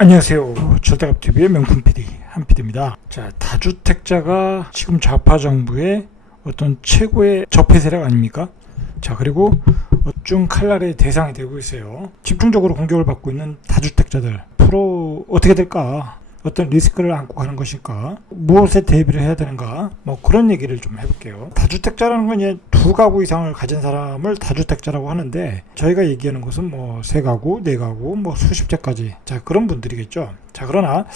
안녕하세요. 절대값TV의 명품 PD 한PD입니다. 자, 다주택자가 지금 좌파 정부의 어떤 최고의 적폐 세력 아닙니까? 자, 그리고 어중 칼날의 대상이 되고 있어요. 집중적으로 공격을 받고 있는 다주택자들 앞으로 어떻게 될까? 어떤 리스크를 안고 가는 것일까? 무엇에 대비를 해야 되는가? 뭐 그런 얘기를 좀 해볼게요. 다주택자라는 건 이제 두 가구 이상을 가진 사람을 다주택자라고 하는데, 저희가 얘기하는 것은 뭐 세 가구, 네 가구, 뭐 수십 채까지, 자, 그런 분들이겠죠. 자, 그러나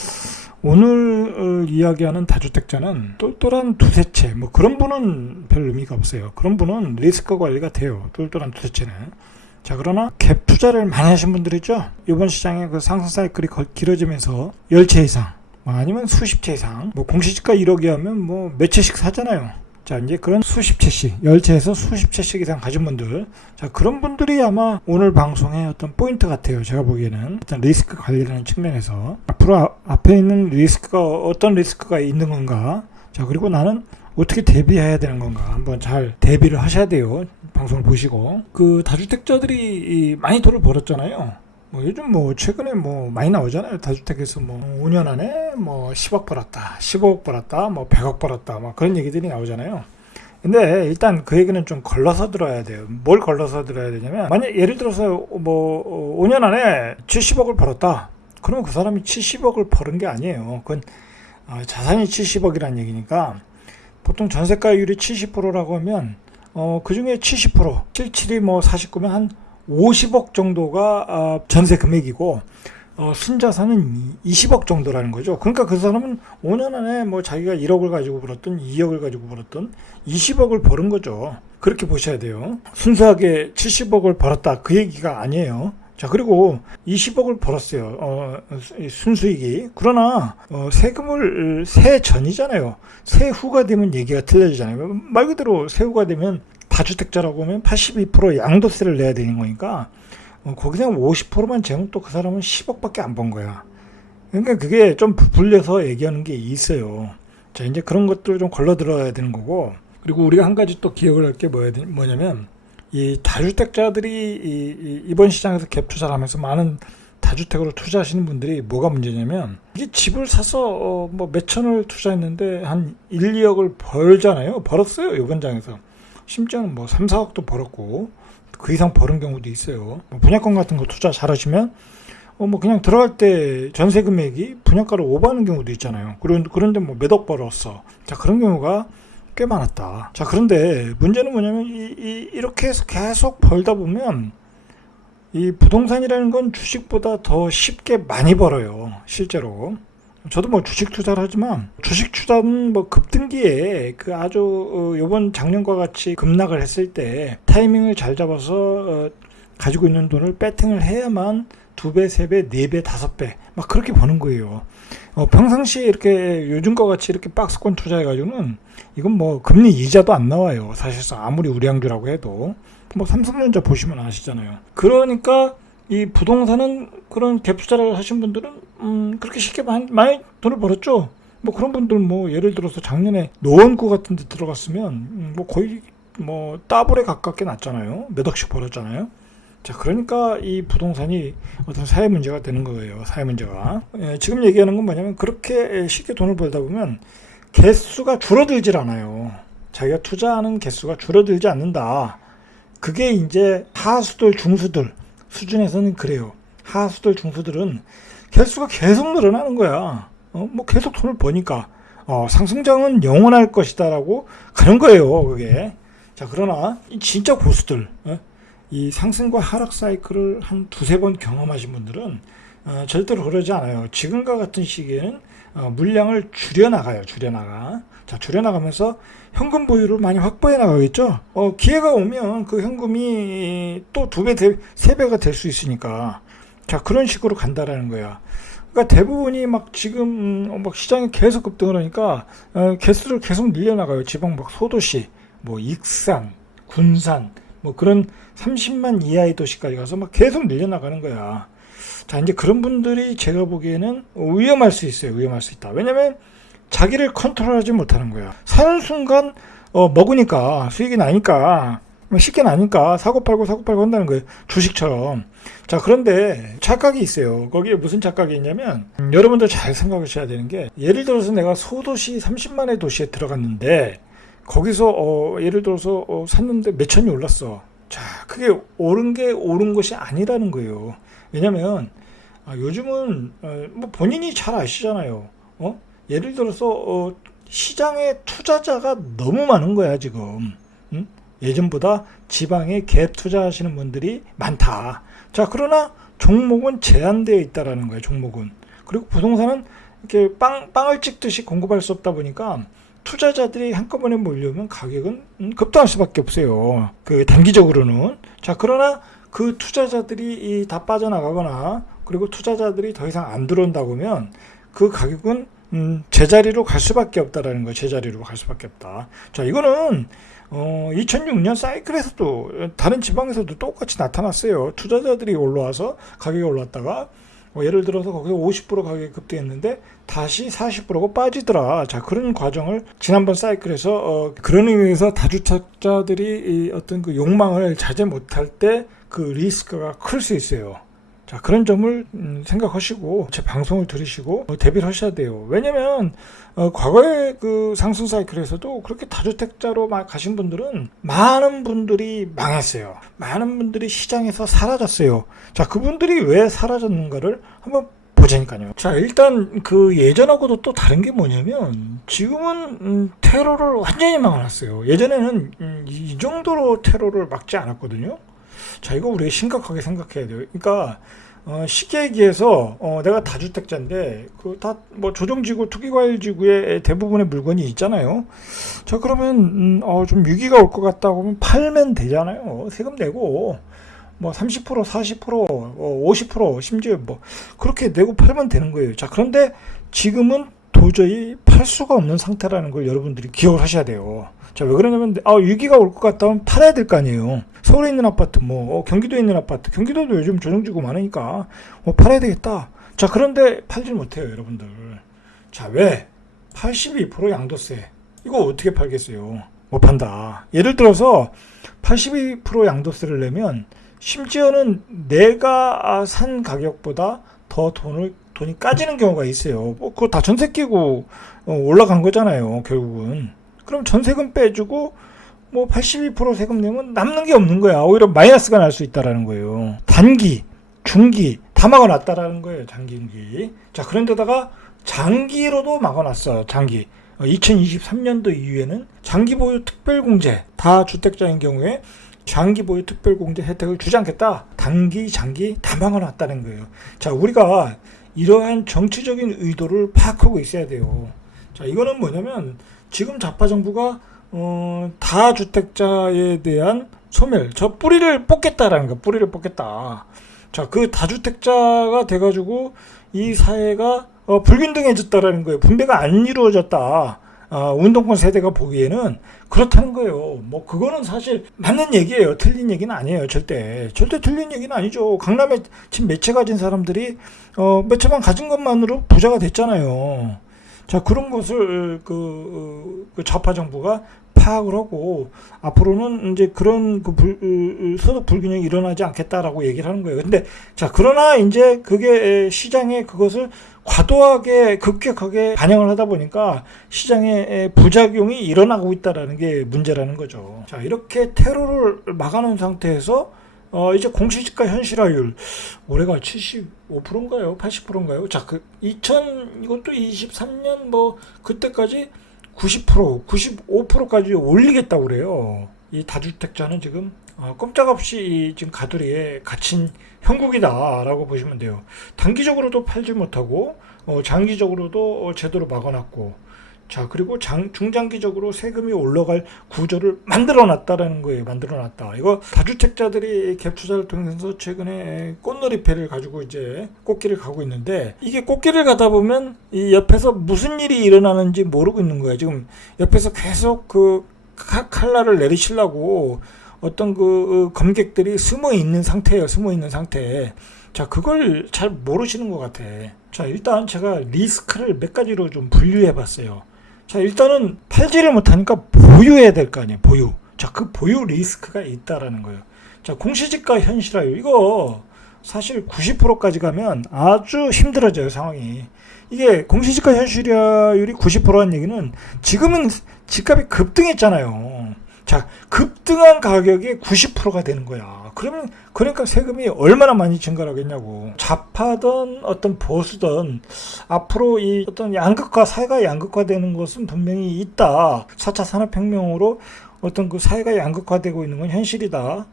오늘 이야기하는 다주택자는 똘똘한 두세 채, 뭐 그런 분은 별 의미가 없어요. 그런 분은 리스크 관리가 돼요. 똘똘한 두세 채는. 자, 그러나 갭 투자를 많이 하신 분들 있죠. 이번 시장에 그 상승 사이클이 길어지면서 10채 이상, 아니면 수십 채 이상, 뭐 공시지가 1억이 하면 뭐 몇 채씩 사잖아요. 자, 이제 그런 수십 채씩, 10채에서 수십 채씩 이상 가진 분들, 자, 그런 분들이 아마 오늘 방송의 어떤 포인트 같아요. 제가 보기에는 어떤 리스크 관리라는 측면에서 앞으로 앞에 있는 리스크가 어떤 리스크가 있는 건가, 자, 그리고 나는 어떻게 대비해야 되는 건가, 한번 잘 대비를 하셔야 돼요. 방송을 보시고. 그 다주택자들이 많이 돈을 벌었잖아요. 뭐 요즘 뭐 최근에 뭐 많이 나오잖아요. 다주택에서 뭐 5년 안에 뭐 10억 벌었다, 15억 벌었다, 뭐 100억 벌었다, 뭐 그런 얘기들이 나오잖아요. 근데 일단 그 얘기는 좀 걸러서 들어야 돼요. 뭘 걸러서 들어야 되냐면, 만약 예를 들어서 뭐 5년 안에 70억을 벌었다. 그러면 그 사람이 70억을 벌은 게 아니에요. 그건 자산이 70억이라는 얘기니까, 보통 전세가율이 70%라고 하면 그 중에 70%, 77이 뭐 49면 한 50억 정도가 전세 금액이고, 순자산은 20억 정도라는 거죠. 그러니까 그 사람은 5년 안에 뭐 자기가 1억을 가지고 벌었던, 2억을 가지고 벌었던 20억을 벌은 거죠. 그렇게 보셔야 돼요. 순수하게 70억을 벌었다, 그 얘기가 아니에요. 자, 그리고 20억을 벌었어요. 순수익이. 그러나 세금을 세전이잖아요. 세후가 되면 얘기가 틀려지잖아요. 말 그대로 세후가 되면 다주택자라고 하면 82% 양도세를 내야 되는 거니까 거기서 50%만 재면 또 그 사람은 10억밖에 안 번 거야. 그러니까 그게 좀 부풀려서 얘기하는 게 있어요. 자, 이제 그런 것들을 좀 걸러 들어야 되는 거고, 그리고 우리가 한 가지 또 기억을 할 게 뭐냐면, 이 다주택자들이 이번 시장에서 갭 투자를 하면서 많은 다주택으로 투자하시는 분들이 뭐가 문제냐면, 이게 집을 사서 뭐 몇천을 투자했는데 한 1, 2억을 벌잖아요. 벌었어요, 이번 장에서. 심지어는 뭐 3, 4억도 벌었고 그 이상 벌은 경우도 있어요. 뭐 분양권 같은 거 투자 잘하시면 뭐 그냥 들어갈 때 전세 금액이 분양가를 오버하는 경우도 있잖아요. 그런데 뭐 몇억 벌었어. 자, 그런 경우가 꽤 많았다. 자, 그런데 문제는 뭐냐면 이렇게 해서 계속 벌다 보면 이 부동산이라는 건 주식보다 더 쉽게 많이 벌어요, 실제로. 저도 뭐 주식 투자를 하지만, 주식 투자는 뭐 급등기에 그 아주 요번 작년과 같이 급락을 했을 때 타이밍을 잘 잡아서 가지고 있는 돈을 배팅을 해야만 2배, 3배, 4배, 5배 막 그렇게 버는 거예요. 평상시에 이렇게 요즘과 같이 이렇게 박스권 투자해가지고는 이건 뭐 금리 이자도 안 나와요. 사실상 아무리 우량주라고 해도. 뭐 삼성전자 보시면 아시잖아요. 그러니까 이 부동산은 그런 갭 투자를 하신 분들은 그렇게 쉽게 많이 돈을 벌었죠. 뭐 그런 분들 뭐 예를 들어서 작년에 노원구 같은 데 들어갔으면 뭐 거의 뭐 더블에 가깝게 났잖아요. 몇 억씩 벌었잖아요. 자, 그러니까 이 부동산이 어떤 사회 문제가 되는 거예요. 사회 문제가. 지금 얘기하는 건 뭐냐면, 그렇게 쉽게 돈을 벌다 보면 개수가 줄어들질 않아요. 자기가 투자하는 개수가 줄어들지 않는다. 그게 이제 하수들, 중수들 수준에서는 그래요. 하수들, 중수들은 개수가 계속 늘어나는 거야. 뭐 계속 돈을 버니까 상승장은 영원할 것이다라고 가는 거예요, 그게. 자, 그러나 진짜 고수들, 이 상승과 하락 사이클을 한 두세 번 경험하신 분들은 절대로 그러지 않아요. 지금과 같은 시기에는 물량을 줄여나가요. 자, 줄여나가면서 현금 보유를 많이 확보해 나가겠죠. 기회가 오면 그 현금이 또 2배, 3배가 될 수 있으니까. 자, 그런 식으로 간다라는 거야. 그러니까 대부분이 막 지금 막 시장이 계속 급등을 하니까 개수를 계속 늘려나가요. 지방 막 소도시, 뭐 익산, 군산, 뭐 그런 30만 이하의 도시까지 가서 막 계속 늘려나가는 거야. 자, 이제 그런 분들이 제가 보기에는 위험할 수 있어요. 위험할 수 있다. 왜냐면 자기를 컨트롤하지 못하는 거야. 사는 순간 먹으니까 수익이 나니까 쉽게 나니까 사고 팔고 한다는 거예요. 주식처럼. 자, 그런데 착각이 있어요. 거기에 무슨 착각이 있냐면 여러분들 잘 생각하셔야 되는 게, 예를 들어서 내가 소도시 30만의 도시에 들어갔는데 거기서 예를 들어서 샀는데 몇천이 올랐어. 자, 그게 오른 것이 아니라는 거예요. 왜냐면 요즘은 뭐 본인이 잘 아시잖아요. 예를 들어서 시장에 투자자가 너무 많은 거야 지금. 응? 예전보다 지방에 갭 투자하시는 분들이 많다. 자, 그러나 종목은 제한되어 있다라는 거예요. 종목은. 그리고 부동산은 이렇게 빵을 찍듯이 공급할 수 없다 보니까 투자자들이 한꺼번에 몰려오면 가격은 급등할 수밖에 없어요. 그 단기적으로는. 자, 그러나 그 투자자들이 다 빠져나가거나 그리고 투자자들이 더 이상 안 들어온다고 하면 그 가격은 제자리로 갈 수밖에 없다라는 거예요. 제자리로 갈 수밖에 없다. 자, 이거는 2006년 사이클에서도 다른 지방에서도 똑같이 나타났어요. 투자자들이 올라와서 가격이 올랐다가 예를 들어서 거기서 50% 가격이 급등했는데 다시 40%가 빠지더라. 자, 그런 과정을 지난번 사이클에서 그런 의미에서 다주택자들이 어떤 그 욕망을 자제 못할 때 그 리스크가 클 수 있어요. 자, 그런 점을 생각하시고 제 방송을 들으시고 대비를 하셔야 돼요. 왜냐면 과거의 그 상승 사이클에서도 그렇게 다주택자로 가신 분들은 많은 분들이 망했어요. 많은 분들이 시장에서 사라졌어요. 자, 그분들이 왜 사라졌는가를 한번 보자니까요. 자, 일단 그 예전하고도 또 다른 게 뭐냐면 지금은 테러를 완전히 막아놨어요. 예전에는 이 정도로 테러를 막지 않았거든요. 자, 이거 우리가 심각하게 생각해야 돼요. 그러니까 쉽게 얘기해서 내가 다주택자인데 그 다 뭐 조정지구, 투기과열지구에 대부분의 물건이 있잖아요. 자, 그러면 좀 위기가 올 것 같다고 하면 팔면 되잖아요. 세금 내고 뭐 30%, 40%, 50% 심지어 뭐 그렇게 내고 팔면 되는 거예요. 자, 그런데 지금은 도저히 팔 수가 없는 상태라는 걸 여러분들이 기억을 하셔야 돼요. 자, 왜 그러냐면 위기가 올 것 같다면 팔아야 될 거 아니에요. 서울에 있는 아파트, 경기도에 있는 아파트, 경기도도 요즘 조정지구 많으니까 팔아야 되겠다. 자, 그런데 팔질 못해요, 여러분들. 자, 왜? 82% 양도세. 이거 어떻게 팔겠어요? 못 판다. 예를 들어서 82% 양도세를 내면 심지어는 내가 산 가격보다 더 돈이 까지는 경우가 있어요. 그거 다 전세 끼고 올라간 거잖아요, 결국은. 그럼 전세금 빼주고 82% 세금 내면 남는 게 없는 거야. 오히려 마이너스가 날 수 있다라는 거예요. 단기, 중기 다 막아놨다라는 거예요. 단기, 중기. 자, 그런데다가 장기로도 막아놨어요. 장기. 2023년도 이후에는 장기 보유 특별공제, 다주택자인 경우에 장기 보유 특별공제 혜택을 주지 않겠다. 단기, 장기 다 막아놨다는 거예요. 자, 우리가 이러한 정치적인 의도를 파악하고 있어야 돼요. 자, 이거는 뭐냐면 지금 좌파 정부가 다주택자에 대한 소멸, 저 뿌리를 뽑겠다라는 거, 뿌리를 뽑겠다. 자, 그 다주택자가 돼가지고 이 사회가 불균등해졌다라는 거예요. 분배가 안 이루어졌다. 운동권 세대가 보기에는 그렇다는 거예요. 뭐 그거는 사실 맞는 얘기예요. 틀린 얘기는 아니에요. 절대 틀린 얘기는 아니죠. 강남에 지금 몇 채 가진 사람들이 몇 채만 가진 것만으로 부자가 됐잖아요. 자, 그런 것을 그 좌파 정부가 파악을 하고 앞으로는 이제 그런 소득 불균형이 일어나지 않겠다라고 얘기를 하는 거예요. 근데 자, 그러나 이제 그게 시장에 그것을 과도하게 급격하게 반영을 하다 보니까 시장에 부작용이 일어나고 있다라는 게 문제라는 거죠. 자, 이렇게 테러를 막아놓은 상태에서 이제 공시지가 현실화율 올해가 75%인가요? 80%인가요? 자, 이것도 23년 그때까지 90%, 95%까지 올리겠다고 그래요. 이 다주택자는 지금 꼼짝없이 지금 가두리에 갇힌 형국이다라고 보시면 돼요. 단기적으로도 팔지 못하고 장기적으로도 제대로 막아놨고, 자, 그리고 중장기적으로 세금이 올라갈 구조를 만들어놨다라는 거예요. 만들어놨다. 이거 다주택자들이 갭 투자를 통해서 최근에 꽃놀이패를 가지고 이제 꽃길을 가고 있는데, 이게 꽃길을 가다 보면 이 옆에서 무슨 일이 일어나는지 모르고 있는 거예요. 지금 옆에서 계속 그 칼날을 내리시려고 어떤 그 검객들이 숨어 있는 상태예요. 숨어 있는 상태. 자, 그걸 잘 모르시는 것 같아. 자, 일단 제가 리스크를 몇 가지로 좀 분류해 봤어요. 자, 일단은 팔지를 못하니까 보유해야 될 거 아니에요. 보유. 자, 그 보유 리스크가 있다라는 거예요. 자, 공시지가 현실화율 이거 사실 90%까지 가면 아주 힘들어져요, 상황이. 이게 공시지가 현실화율이 90%라는 얘기는 지금은 집값이 급등했잖아요. 자, 급등한 가격이 90%가 되는 거야. 그러니까 세금이 얼마나 많이 증가를 하겠냐고. 좌파든 어떤 보수든 앞으로 이 어떤 양극화, 사회가 양극화되는 것은 분명히 있다. 4차 산업혁명으로 어떤 그 사회가 양극화되고 있는 건 현실이다.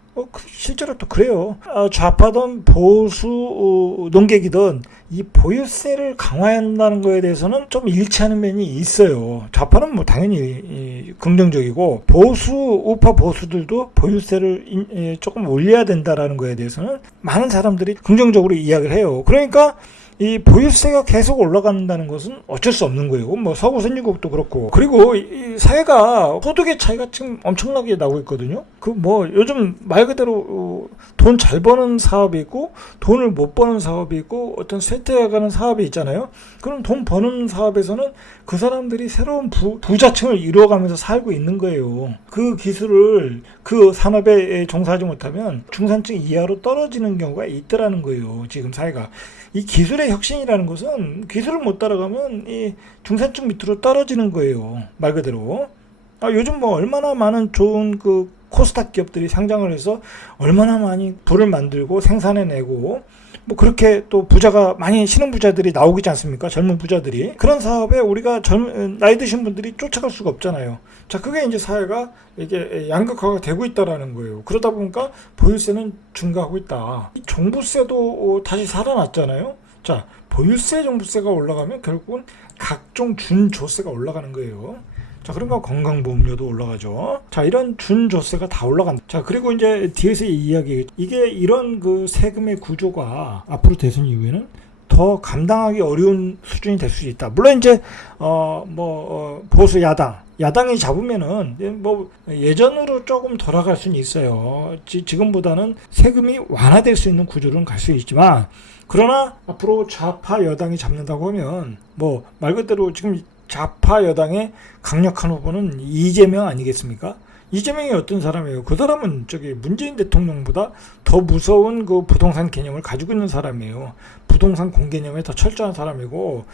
실제로 또 그래요. 좌파든 보수 논객이든 이 보유세를 강화한다는 거에 대해서는 좀 일치하는 면이 있어요. 좌파는 뭐 당연히 긍정적이고 보수 우파 보수들도 보유세를 조금 올려야 된다라는 거에 대해서는 많은 사람들이 긍정적으로 이야기를 해요. 그러니까 이 보유세가 계속 올라간다는 것은 어쩔 수 없는 거예요. 뭐 서구 선진국도 그렇고. 그리고 이 사회가 소득의 차이가 지금 엄청나게 나고 있거든요. 그 뭐 요즘 말 그대로 돈 잘 버는 사업이 있고 돈을 못 버는 사업이 있고 어떤 쇠퇴해가는 사업이 있잖아요. 그럼 돈 버는 사업에서는 그 사람들이 새로운 부자층을 이루어가면서 살고 있는 거예요. 그 기술을 그 산업에 종사하지 못하면 중산층 이하로 떨어지는 경우가 있더라는 거예요. 지금 사회가. 이 기술의 혁신이라는 것은 기술을 못 따라가면 이 중산층 밑으로 떨어지는 거예요. 말 그대로. 요즘 뭐 얼마나 많은 좋은 그 코스닥 기업들이 상장을 해서 얼마나 많이 부를 만들고 생산해내고 뭐 그렇게 또 부자가 많이 신흥부자들이 나오지 않습니까? 젊은 부자들이. 그런 사업에 우리가 나이 드신 분들이 쫓아갈 수가 없잖아요. 자, 그게 이제 사회가 이게 양극화가 되고 있다라는 거예요. 그러다 보니까 보유세는 증가하고 있다. 이 종부세도 다시 살아났잖아요. 자, 보유세, 종부세가 올라가면 결국은 각종 준조세가 올라가는 거예요. 자, 그러니까 건강보험료도 올라가죠. 자, 이런 준조세가 다 올라간다. 자, 그리고 이제 뒤에서 이야기, 이게 이런 그 세금의 구조가 앞으로 대선 이후에는 더 감당하기 어려운 수준이 될 수 있다. 물론 이제 보수 야당이 잡으면은 뭐 예전으로 조금 돌아갈 수는 있어요. 지금보다는 세금이 완화될 수 있는 구조로는 갈 수 있지만, 그러나 앞으로 좌파 여당이 잡는다고 하면 뭐 말 그대로 지금 좌파 여당의 강력한 후보는 이재명 아니겠습니까? 이재명이 어떤 사람이에요? 그 사람은 문재인 대통령보다 더 무서운 그 부동산 개념을 가지고 있는 사람이에요. 부동산 공개념에 더 철저한 사람이고,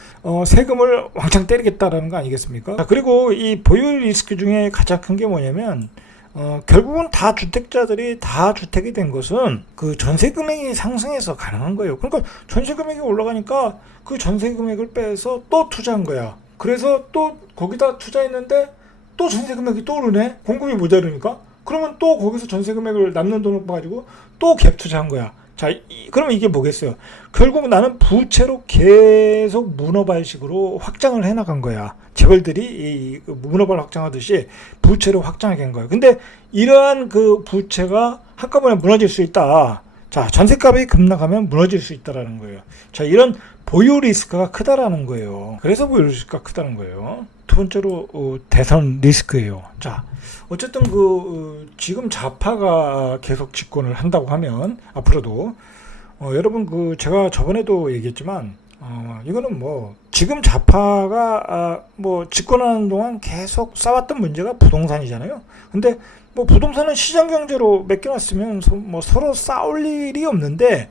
세금을 왕창 때리겠다라는 거 아니겠습니까? 자, 그리고 이 보유 리스크 중에 가장 큰 게 뭐냐면, 결국은 다 주택자들이 다 주택이 된 것은 그 전세 금액이 상승해서 가능한 거예요. 그러니까 전세 금액이 올라가니까 그 전세 금액을 빼서 또 투자한 거야. 그래서 또 거기다 투자했는데 또 전세 금액이 또 오르네. 공급이 모자르니까. 그러면 또 거기서 전세 금액을 남는 돈을 가지고 또 갭 투자한 거야. 자, 그러면 이게 뭐겠어요? 결국 나는 부채로 계속 문어발식으로 확장을 해나간 거야. 재벌들이 문어발 확장하듯이 부채로 확장하게 한 거예요. 근데 이러한 그 부채가 한꺼번에 무너질 수 있다. 자, 전세값이 급락하면 무너질 수 있다라는 거예요. 자, 이런 보유 리스크가 크다라는 거예요. 그래서 보유 리스크가 크다는 거예요. 두 번째로 대선 리스크예요. 자, 어쨌든 지금 좌파가 계속 집권을 한다고 하면 앞으로도 여러분 제가 저번에도 얘기했지만 이거는 뭐 지금 좌파가 집권하는 동안 계속 싸웠던 문제가 부동산이잖아요. 근데 뭐 부동산은 시장 경제로 맡겨놨으면 뭐 서로 싸울 일이 없는데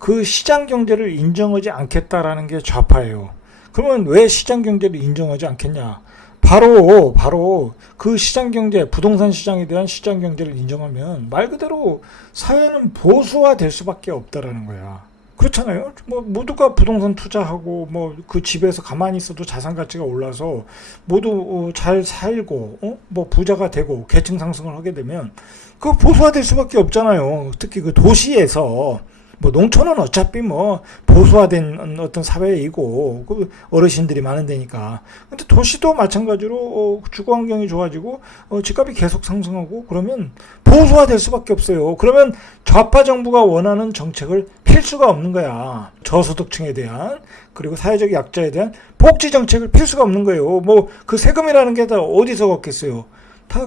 그 시장 경제를 인정하지 않겠다라는 게 좌파예요. 그러면 왜 시장 경제를 인정하지 않겠냐? 바로 그 시장 경제, 부동산 시장에 대한 시장 경제를 인정하면 말 그대로 사회는 보수화될 수밖에 없다라는 거야. 그렇잖아요. 뭐 모두가 부동산 투자하고 뭐 그 집에서 가만히 있어도 자산 가치가 올라서 모두 잘 살고 뭐 부자가 되고 계층 상승을 하게 되면 그 보수화될 수밖에 없잖아요. 특히 그 도시에서. 뭐 농촌은 어차피 뭐 보수화된 어떤 사회이고 그 어르신들이 많은 데니까. 근데 도시도 마찬가지로 주거 환경이 좋아지고 집값이 계속 상승하고 그러면 보수화될 수밖에 없어요. 그러면 좌파 정부가 원하는 정책을 필 수가 없는 거야. 저소득층에 대한 그리고 사회적 약자에 대한 복지 정책을 필 수가 없는 거예요. 뭐 그 세금이라는 게 다 어디서 걷겠어요? 다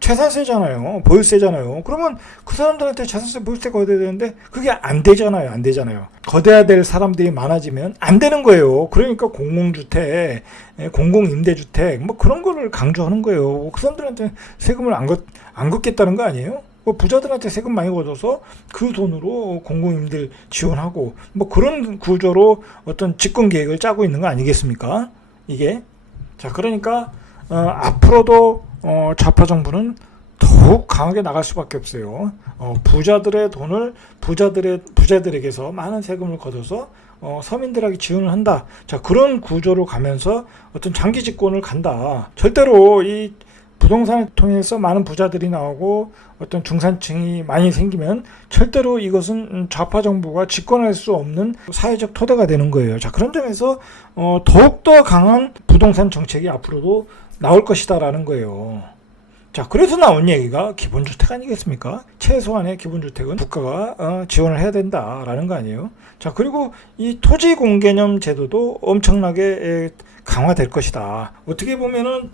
재산세잖아요. 보유세잖아요. 그러면 그 사람들한테 재산세, 보유세 걷어야 되는데 그게 안 되잖아요. 안 되잖아요. 걷어야 될 사람들이 많아지면 안 되는 거예요. 그러니까 공공주택, 공공임대주택 뭐 그런 거를 강조하는 거예요. 그 사람들한테 세금을 안 걷겠다는 거 아니에요? 부자들한테 세금 많이 걷어서 그 돈으로 공공임대 지원하고 뭐 그런 구조로 어떤 집권 계획을 짜고 있는 거 아니겠습니까? 이게. 자, 그러니까 앞으로도 좌파 정부는 더욱 강하게 나갈 수밖에 없어요. 부자들의 돈을 부자들에게서 많은 세금을 걷어서 서민들에게 지원을 한다. 자, 그런 구조로 가면서 어떤 장기 집권을 간다. 절대로 이 부동산을 통해서 많은 부자들이 나오고 어떤 중산층이 많이 생기면 절대로 이것은 좌파 정부가 집권할 수 없는 사회적 토대가 되는 거예요. 자, 그런 점에서 더욱더 강한 부동산 정책이 앞으로도 나올 것이다라는 거예요. 자, 그래서 나온 얘기가 기본주택 아니겠습니까? 최소한의 기본주택은 국가가 지원을 해야 된다라는 거 아니에요? 자, 그리고 이 토지공개념 제도도 엄청나게 강화될 것이다. 어떻게 보면은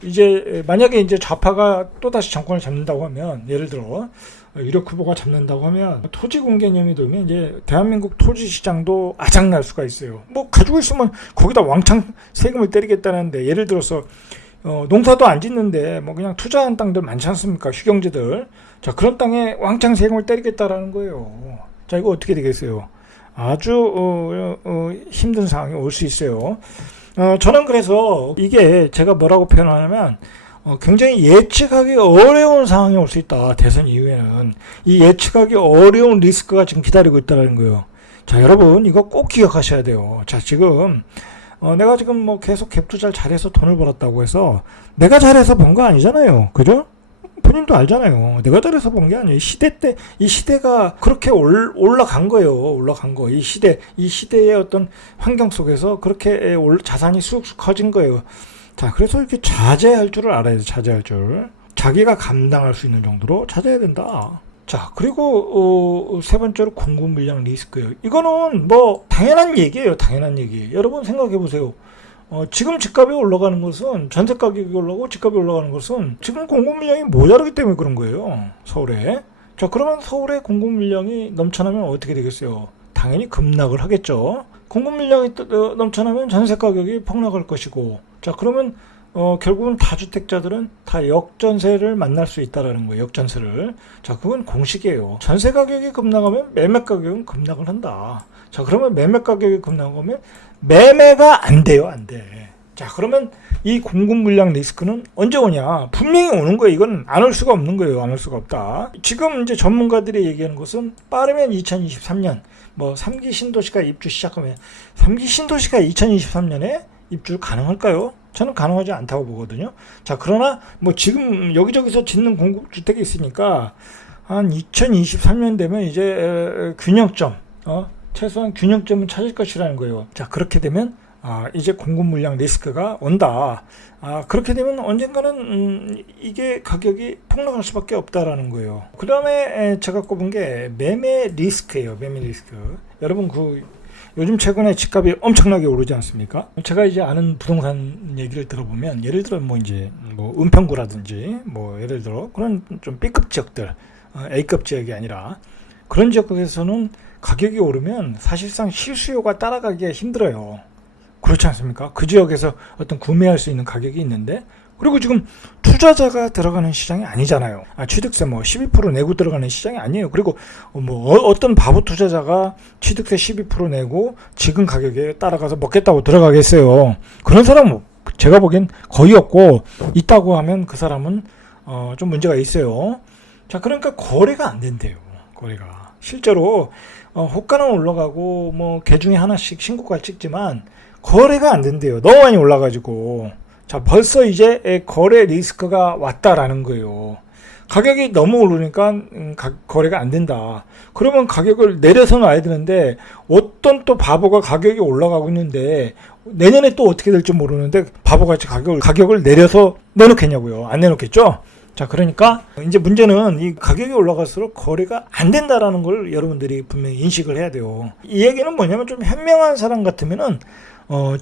만약에 이제 좌파가 또다시 정권을 잡는다고 하면, 예를 들어 유력 후보가 잡는다고 하면 토지공개념이 되면 이제 대한민국 토지 시장도 아작날 수가 있어요. 뭐 가지고 있으면 거기다 왕창 세금을 때리겠다는데, 예를 들어서 농사도 안 짓는데 뭐 그냥 투자한 땅들 많지 않습니까? 휴경지들. 자, 그런 땅에 왕창 세금을 때리겠다라는 거예요. 자, 이거 어떻게 되겠어요? 아주 힘든 상황이 올 수 있어요. 저는 그래서 이게 제가 뭐라고 표현하냐면 굉장히 예측하기 어려운 상황이 올 수 있다. 대선 이후에는 이 예측하기 어려운 리스크가 지금 기다리고 있다는 거예요. 자, 여러분 이거 꼭 기억하셔야 돼요. 자, 지금 내가 지금 뭐 계속 갭 투자를 잘해서 돈을 벌었다고 해서 내가 잘해서 번 거 아니잖아요. 그죠? 본인도 알잖아요. 내가 잘해서 번 게 아니에요. 이 시대가 그렇게 올라간 거예요. 올라간 거. 이 시대의 어떤 환경 속에서 그렇게 자산이 쑥쑥 커진 거예요. 자, 그래서 이렇게 자제할 줄을 알아야 돼. 자제할 줄. 자기가 감당할 수 있는 정도로 자제해야 된다. 자, 그리고 세 번째로 공급 물량 리스크예요. 이거는 뭐 당연한 얘기예요. 당연한 얘기. 여러분 생각해 보세요. 지금 집값이 올라가는 것은, 전세 가격이 올라가고 집값이 올라가는 것은 지금 공급 물량이 모자라기 때문에 그런 거예요. 서울에. 자, 그러면 서울에 공급 물량이 넘쳐나면 어떻게 되겠어요? 당연히 급락을 하겠죠. 공급 물량이 넘쳐나면 전세 가격이 폭락할 것이고, 자, 그러면 결국은 다주택자들은 다 역전세를 만날 수 있다라는 거예요. 역전세를. 자, 그건 공식이에요. 전세 가격이 급락하면 매매 가격은 급락을 한다. 자, 그러면 매매 가격이 급락하면 매매가 안 돼요. 안 돼. 자, 그러면 이 공급 물량 리스크는 언제 오냐? 분명히 오는 거예요. 이건 안 올 수가 없는 거예요. 안 올 수가 없다. 지금 이제 전문가들이 얘기하는 것은 빠르면 2023년, 뭐 3기 신도시가 입주 시작하면 3기 신도시가 2023년에 입주 가능할까요? 저는 가능하지 않다고 보거든요. 자, 그러나 뭐 지금 여기저기서 짓는 공급주택이 있으니까 한 2023년 되면 이제 균형점, 최소한 균형점은 찾을 것이라는 거예요. 자, 그렇게 되면 이제 공급 물량 리스크가 온다. 그렇게 되면 언젠가는 이게 가격이 폭락할 수밖에 없다라는 거예요. 그 다음에 제가 꼽은 게 매매 리스크예요. 매매 리스크. 여러분 요즘 최근에 집값이 엄청나게 오르지 않습니까? 제가 이제 아는 부동산 얘기를 들어보면, 예를 들어 뭐 은평구라든지 뭐 예를 들어 그런 좀 B급 지역들, A급 지역이 아니라 그런 지역에서는 가격이 오르면 사실상 실수요가 따라가기가 힘들어요. 그렇지 않습니까? 그 지역에서 어떤 구매할 수 있는 가격이 있는데, 그리고 지금 투자자가 들어가는 시장이 아니잖아요. 취득세 뭐 12% 내고 들어가는 시장이 아니에요. 그리고 뭐 어떤 바보 투자자가 취득세 12% 내고 지금 가격에 따라가서 먹겠다고 들어가겠어요. 그런 사람은 제가 보기엔 거의 없고, 있다고 하면 그 사람은 좀 문제가 있어요. 자, 그러니까 거래가 안 된대요. 거래가. 실제로 호가는 올라가고 뭐 개중에 하나씩 신고가 찍지만 거래가 안 된대요. 너무 많이 올라가지고. 자, 벌써 이제 거래 리스크가 왔다라는 거예요. 가격이 너무 오르니까 거래가 안 된다. 그러면 가격을 내려서 놔야 되는데, 어떤 또 바보가 가격이 올라가고 있는데 내년에 또 어떻게 될지 모르는데 바보같이 가격을 내려서 내놓겠냐고요. 안 내놓겠죠? 자, 그러니까 이제 문제는 이 가격이 올라갈수록 거래가 안 된다라는 걸 여러분들이 분명히 인식을 해야 돼요. 이 얘기는 뭐냐면, 좀 현명한 사람 같으면은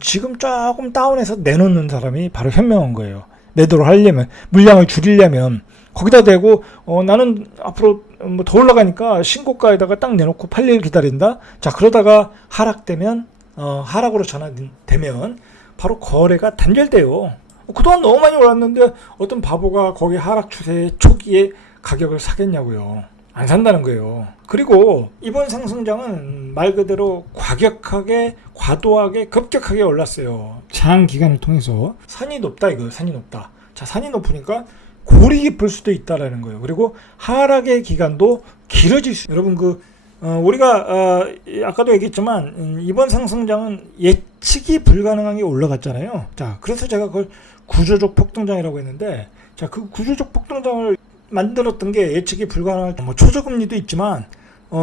지금 조금 다운해서 내놓는 사람이 바로 현명한 거예요. 매도를 하려면, 물량을 줄이려면. 거기다 대고 나는 앞으로 뭐 더 올라가니까 신고가에다가 딱 내놓고 팔릴 기다린다. 자, 그러다가 하락되면 하락으로 전환되면 바로 거래가 단절돼요. 그동안 너무 많이 올랐는데 어떤 바보가 거기 하락 추세 초기에 가격을 사겠냐고요. 안 산다는 거예요. 그리고 이번 상승장은 말 그대로 과격하게, 과도하게, 급격하게 올랐어요. 장기간을 통해서. 산이 높다, 이거. 산이 높다. 자, 산이 높으니까 골이 깊을 수도 있다라는 거예요. 그리고 하락의 기간도 길어질 수. 여러분, 우리가 아까도 얘기했지만 이번 상승장은 예측이 불가능하게 올라갔잖아요. 자, 그래서 제가 그걸 구조적 폭등장이라고 했는데, 자, 그 구조적 폭등장을 만들었던 게 예측이 불가능할 뭐 초저금리도 있지만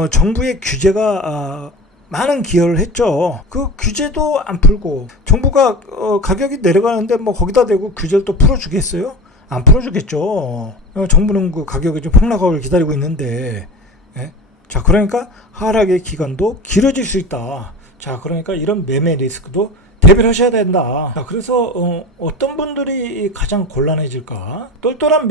정부의 규제가 많은 기여를 했죠. 그 규제도 안 풀고 정부가 가격이 내려가는데 뭐 거기다 대고 규제를 또 풀어주겠어요? 안 풀어주겠죠. 정부는 그 가격이 좀 폭락을 기다리고 있는데, 예? 자, 그러니까 하락의 기간도 길어질 수 있다. 자, 그러니까 이런 매매 리스크도 대비를 하셔야 된다. 자, 그래서 어떤 분들이 가장 곤란해질까? 똘똘한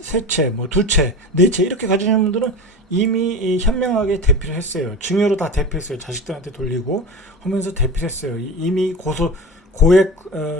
세 채, 뭐 두 채, 네 채 이렇게 가지는 분들은 이미 현명하게 대피를 했어요. 증여로 다 대피했어요. 자식들한테 돌리고 하면서 대피를 했어요. 이미 고액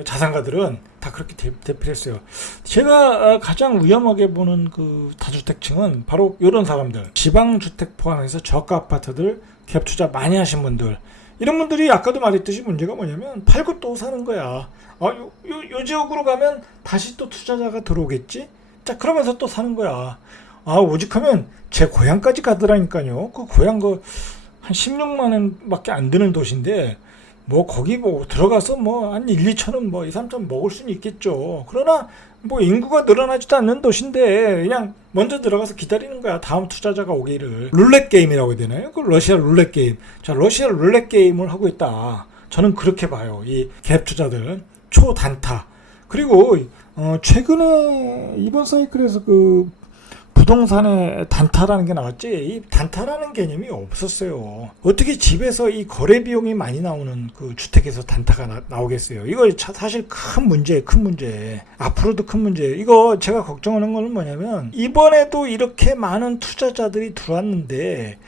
자산가들은 다 그렇게 대피를 했어요. 제가 가장 위험하게 보는 그 다주택층은 바로 이런 사람들. 지방주택 포함해서 저가 아파트들 갭 투자 많이 하신 분들. 이런 분들이 아까도 말했듯이 문제가 뭐냐면 팔고 또 사는 거야. 요 지역으로 가면 다시 또 투자자가 들어오겠지? 자, 그러면서 또 사는 거야. 오직하면 제 고향까지 가더라니까요. 그 고향 한 16만 원밖에 안 드는 도시인데 뭐 거기 뭐 들어가서 뭐 한 1, 2천 원 뭐 2, 3천 원 먹을 수는 있겠죠. 그러나 뭐 인구가 늘어나지도 않는 도시인데 그냥 먼저 들어가서 기다리는 거야. 다음 투자자가 오기를. 룰렛 게임이라고 해야 되나요? 그 러시아 룰렛 게임. 자, 러시아 룰렛 게임을 하고 있다. 저는 그렇게 봐요. 이 갭 투자들 초단타. 그리고 최근에 이번 사이클에서 그 부동산에 단타라는 게 나왔지, 이 단타라는 개념이 없었어요. 어떻게 집에서 이 거래 비용이 많이 나오는 그 주택에서 단타가 나오겠어요. 이거 사실 큰 문제. 앞으로도 큰 문제. 이거 제가 걱정하는 거는 뭐냐면 이번에도 이렇게 많은 투자자들이 들어왔는데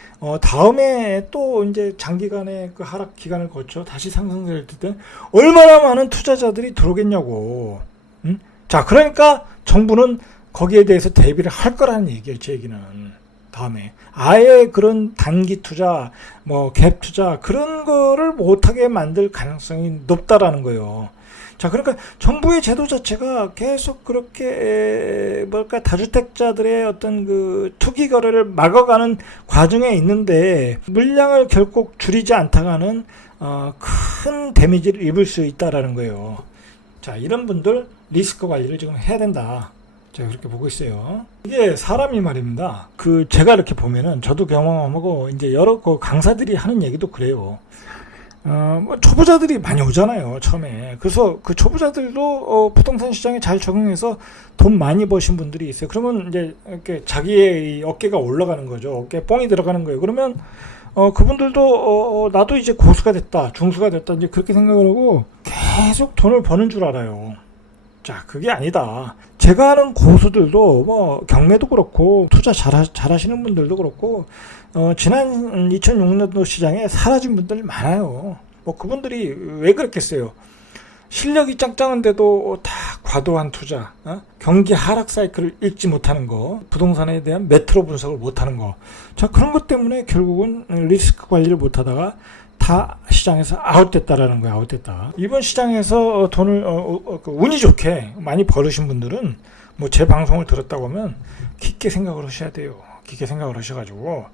다음에 또 이제 장기간의 그 하락 기간을 거쳐 다시 상승될 때 얼마나 많은 투자자들이 들어오겠냐고. 응? 자, 그러니까 정부는 거기에 대해서 대비를 할 거라는 얘기예요. 제 얘기는. 다음에 아예 그런 단기 투자, 뭐 갭 투자 그런 거를 못하게 만들 가능성이 높다라는 거예요. 자, 그러니까 정부의 제도 자체가 계속 그렇게 다주택자들의 어떤 그 투기 거래를 막아가는 과정에 있는데 물량을 결코 줄이지 않다가는 큰 데미지를 입을 수 있다라는 거예요. 자, 이런 분들 리스크 관리를 지금 해야 된다. 제가 그렇게 보고 있어요. 이게 사람이 말입니다. 제가 이렇게 보면은 저도 경험하고 이제 여러 강사들이 하는 얘기도 그래요. 뭐 초보자들이 많이 오잖아요, 처음에. 그래서 그 초보자들도 부동산 시장에 잘 적응해서 돈 많이 버신 분들이 있어요. 그러면 이제 이렇게 자기의 어깨가 올라가는 거죠. 어깨에 뽕이 들어가는 거예요. 그러면 그분들도 나도 이제 고수가 됐다, 중수가 됐다, 이제 그렇게 생각을 하고 계속 돈을 버는 줄 알아요. 자, 그게 아니다. 제가 아는 고수들도 뭐 경매도 그렇고 투자 잘하시는 분들도 그렇고 지난 2006년도 시장에 사라진 분들이 많아요. 뭐 그분들이 왜 그랬겠어요? 실력이 짱짱한데도 다 과도한 투자, 경기 하락 사이클을 읽지 못하는 거, 부동산에 대한 매트로 분석을 못하는 거. 자, 그런 것 때문에 결국은 리스크 관리를 못하다가 다 시장에서 아웃됐다라는 거야. 아웃됐다. 이번 시장에서 돈을 운이 좋게 많이 벌으신 분들은 뭐 제 방송을 들었다고 하면 깊게 생각을 하셔야 돼요. 깊게 생각을 하셔가지고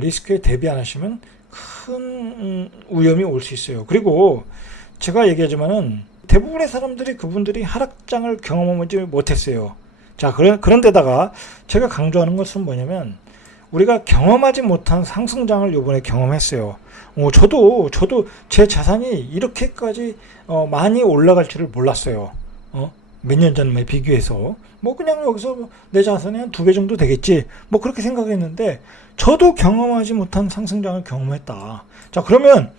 리스크에 대비 안 하시면 큰 위험이 올 수 있어요. 그리고 제가 얘기하지만은 대부분의 사람들이 그분들이 하락장을 경험하지 못했어요. 자, 그런데다가 제가 강조하는 것은 뭐냐면 우리가 경험하지 못한 상승장을 이번에 경험했어요. 저도 제 자산이 이렇게까지 많이 올라갈 줄을 몰랐어요. 몇 년 전에 비교해서 뭐 그냥 여기서 내 자산이 한 2배 정도 되겠지, 뭐 그렇게 생각했는데 저도 경험하지 못한 상승장을 경험했다. 자, 그러면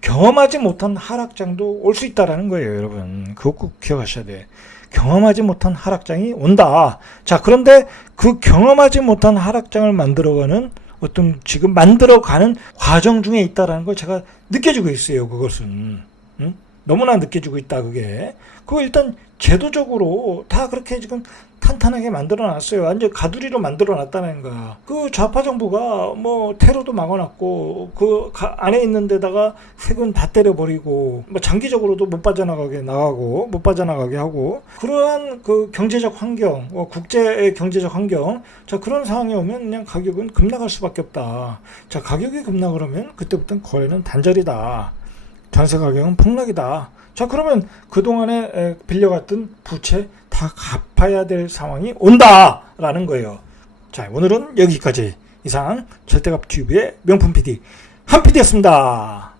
경험하지 못한 하락장도 올 수 있다라는 거예요, 여러분. 그거 꼭 기억하셔야 돼. 경험하지 못한 하락장이 온다. 자, 그런데 그 경험하지 못한 하락장을 만들어가는 어떤 지금 만들어가는 과정 중에 있다라는 걸 제가 느껴지고 있어요. 그것은 너무나 느껴지고 있다. 그거 일단 제도적으로 다 그렇게 지금 탄탄하게 만들어놨어요. 완전 가두리로 만들어놨다는 거야. 그 좌파 정부가 뭐 테러도 막아놨고 그 안에 있는 데다가 세금 다 때려버리고 뭐 장기적으로도 못 빠져나가게 하고 그러한 그 경제적 환경, 국제의 경제적 환경, 자 그런 상황이 오면 그냥 가격은 급락할 수밖에 없다. 자 가격이 급락을 하면 그때부터는 거래는 단절이다. 전세 가격은 폭락이다. 자 그러면 그동안에 빌려갔던 부채 다 갚아야 될 상황이 온다라는 거예요. 자 오늘은 여기까지. 이상 절대값 튜브의 명품 PD 한 PD였습니다.